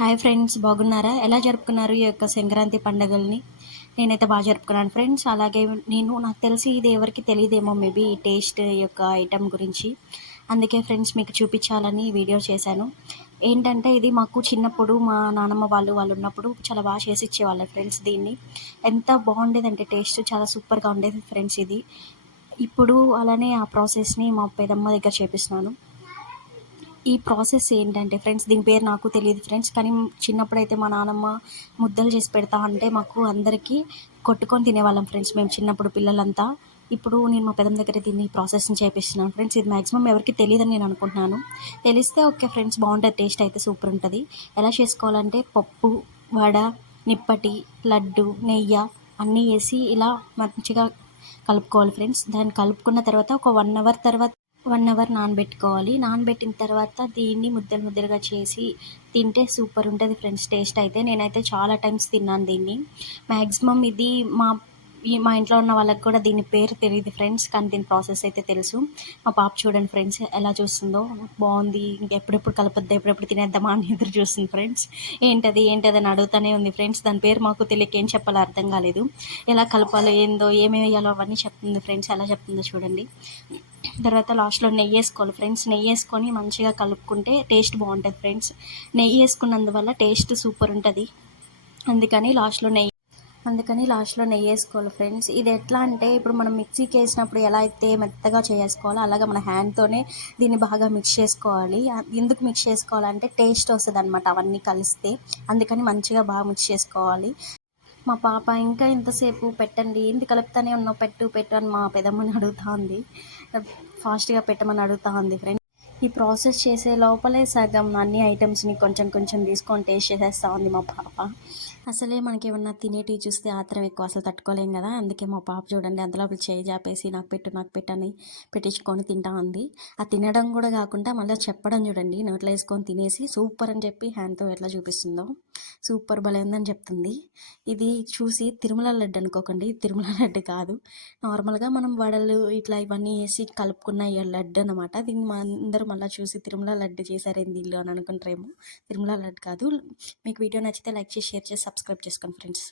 Hi friends, బాగున్నారా? ఎలా జరుపుకున్నారు ఈ యొక్క సంక్రాంతి పండుగల్ని? నేనైతే బాగా జరుపుకున్నాను ఫ్రెండ్స్. అలాగే నాకు తెలిసి ఇది ఎవరికీ తెలియదేమో మేబీ ఈ టేస్ట్ యొక్క ఐటెం గురించి. అందుకే ఫ్రెండ్స్ మీకు చూపించాలని వీడియో చేశాను. ఏంటంటే ఇది మాకు చిన్నప్పుడు మా నానమ్మ వాళ్ళు ఉన్నప్పుడు చాలా బాగా చేసి ఇచ్చేవాళ్ళు ఫ్రెండ్స్ దీన్ని. ఎంత బాగుండేదంటే టేస్ట్ చాలా సూపర్గా ఉండేది ఫ్రెండ్స్ ఇది. ఇప్పుడు అలానే ఆ ప్రాసెస్ని మా పెదమ్మ దగ్గర చేపిస్తున్నాను. ఈ ప్రాసెస్ ఏంటంటే ఫ్రెండ్స్, దీని పేరు నాకు తెలియదు ఫ్రెండ్స్. కానీ చిన్నప్పుడైతే మా నానమ్మ ముద్దలు చేసి పెడతా అంటే మాకు అందరికీ కొట్టుకొని తినేవాళ్ళం ఫ్రెండ్స్, మేము చిన్నప్పుడు పిల్లలంతా. ఇప్పుడు నేను మా పెదం దగ్గర దీన్ని ప్రాసెస్ని చేపిస్తున్నాను ఫ్రెండ్స్. ఇది మ్యాక్సిమం ఎవరికి తెలియదని నేను అనుకుంటున్నాను. తెలిస్తే ఓకే ఫ్రెండ్స్, బాగుంటుంది, టేస్ట్ అయితే సూపర్ ఉంటుంది. ఎలా చేసుకోవాలంటే పప్పు, వడ, నిప్పటి, లడ్డు, నెయ్యి అన్నీ వేసి ఇలా మంచిగా కలుపుకోవాలి ఫ్రెండ్స్. దాన్ని కలుపుకున్న తర్వాత ఒక 1 అవర్ తర్వాత 1 అవర్ నానబెట్టుకోవాలి. నానబెట్టిన తర్వాత దీన్ని ముద్దలు ముద్దలుగా చేసి తింటే సూపర్ ఉంటుంది ఫ్రెండ్స్ టేస్ట్ అయితే. నేనైతే చాలా టైమ్స్ తిన్నాను దీన్ని. మ్యాక్సిమం ఇది మా ఇంట్లో ఉన్న వాళ్ళకి కూడా దీని పేరు తెలియదు ఫ్రెండ్స్, కానీ దీని ప్రాసెస్ అయితే తెలుసు. మా పాప చూడండి ఫ్రెండ్స్ ఎలా చూస్తుందో, బాగుంది, ఎప్పుడెప్పుడు కలపొద్దా, ఎప్పుడెప్పుడు తినేద్దామా అని ఎదురు చూస్తుంది ఫ్రెండ్స్. ఏంటది అని అడుగుతూనే ఉంది ఫ్రెండ్స్. దాని పేరు మాకు తెలియక ఏం చెప్పాలో అర్థం కాలేదు. ఎలా కలపాలో ఏందో ఏమేమి వేయాలో అవన్నీ చెప్తుంది ఫ్రెండ్స్. ఎలా చెప్తుందో చూడండి. తర్వాత లాస్ట్లో నెయ్యి వేసుకోవాలి ఫ్రెండ్స్. నెయ్యి వేసుకొని మంచిగా కలుపుకుంటే టేస్ట్ బాగుంటుంది ఫ్రెండ్స్. నెయ్యి వేసుకున్నందువల్ల టేస్ట్ సూపర్ ఉంటుంది. అందుకని లాస్ట్లో నెయ్యి వేసుకోవాలి ఫ్రెండ్స్. ఇది ఎట్లా అంటే ఇప్పుడు మనం మిక్సీకి వేసినప్పుడు ఎలా అయితే మెత్తగా చేసుకోవాలో అలాగా మన హ్యాండ్తోనే దీన్ని బాగా మిక్స్ చేసుకోవాలి. ఎందుకు మిక్స్ చేసుకోవాలంటే టేస్ట్ వస్తుంది అనమాట అవన్నీ కలిస్తే. అందుకని మంచిగా బాగా మిక్స్ చేసుకోవాలి. మా పాప ఇంకా ఎంతసేపు పెట్టండి, ఏంటి కలుపుతానే ఉన్నావు, పెట్టు పెట్టు అని మా పెదమ్మని అడుగుతూ ఉంది. ఫాస్ట్గా పెట్టమని అడుగుతూ ఉంది ఫ్రెండ్స్. ఈ ప్రాసెస్ చేసే లోపలే సగం అన్ని ఐటమ్స్ని కొంచెం కొంచెం తీసుకొని టేస్ట్ చేసేస్తూ ఉంది మా పాప. అసలే మనకి ఏమన్నా తినేటివి చూస్తే ఆత్రం ఎక్కువ, అసలు తట్టుకోలేం కదా. అందుకే మా పాప చూడండి అంతలోపల చేయి జాపేసి నాకు పెట్టు అని పెట్టించుకొని తింటా ఉంది. ఆ తినడం కూడా కాకుండా మళ్ళీ చెప్పడం చూడండి, నోట్లో వేసుకొని తినేసి సూపర్ అని చెప్పి హ్యాండ్తో ఎట్లా చూపిస్తుందో. సూపర్ భలే ఉందని చెప్తుంది. ఇది చూసి తిరుమల లడ్డు అనుకోకండి, తిరుమల లడ్డు కాదు. నార్మల్గా మనం వడలు ఇట్లా ఇవన్నీ వేసి కలుపుకున్న ఈ లడ్డు అనమాట. దీన్ని అందరూ మళ్ళీ చూసి తిరుమల లడ్డు చేశారేంది ఇల్లు అని అనుకుంటారేమో. తిరుమల లడ్డు కాదు. మీకు వీడియో నచ్చితే లైక్ చేసి, షేర్ చేసి, సబ్స్క్రైబ్ చేసుకోండి ఫ్రెండ్స్.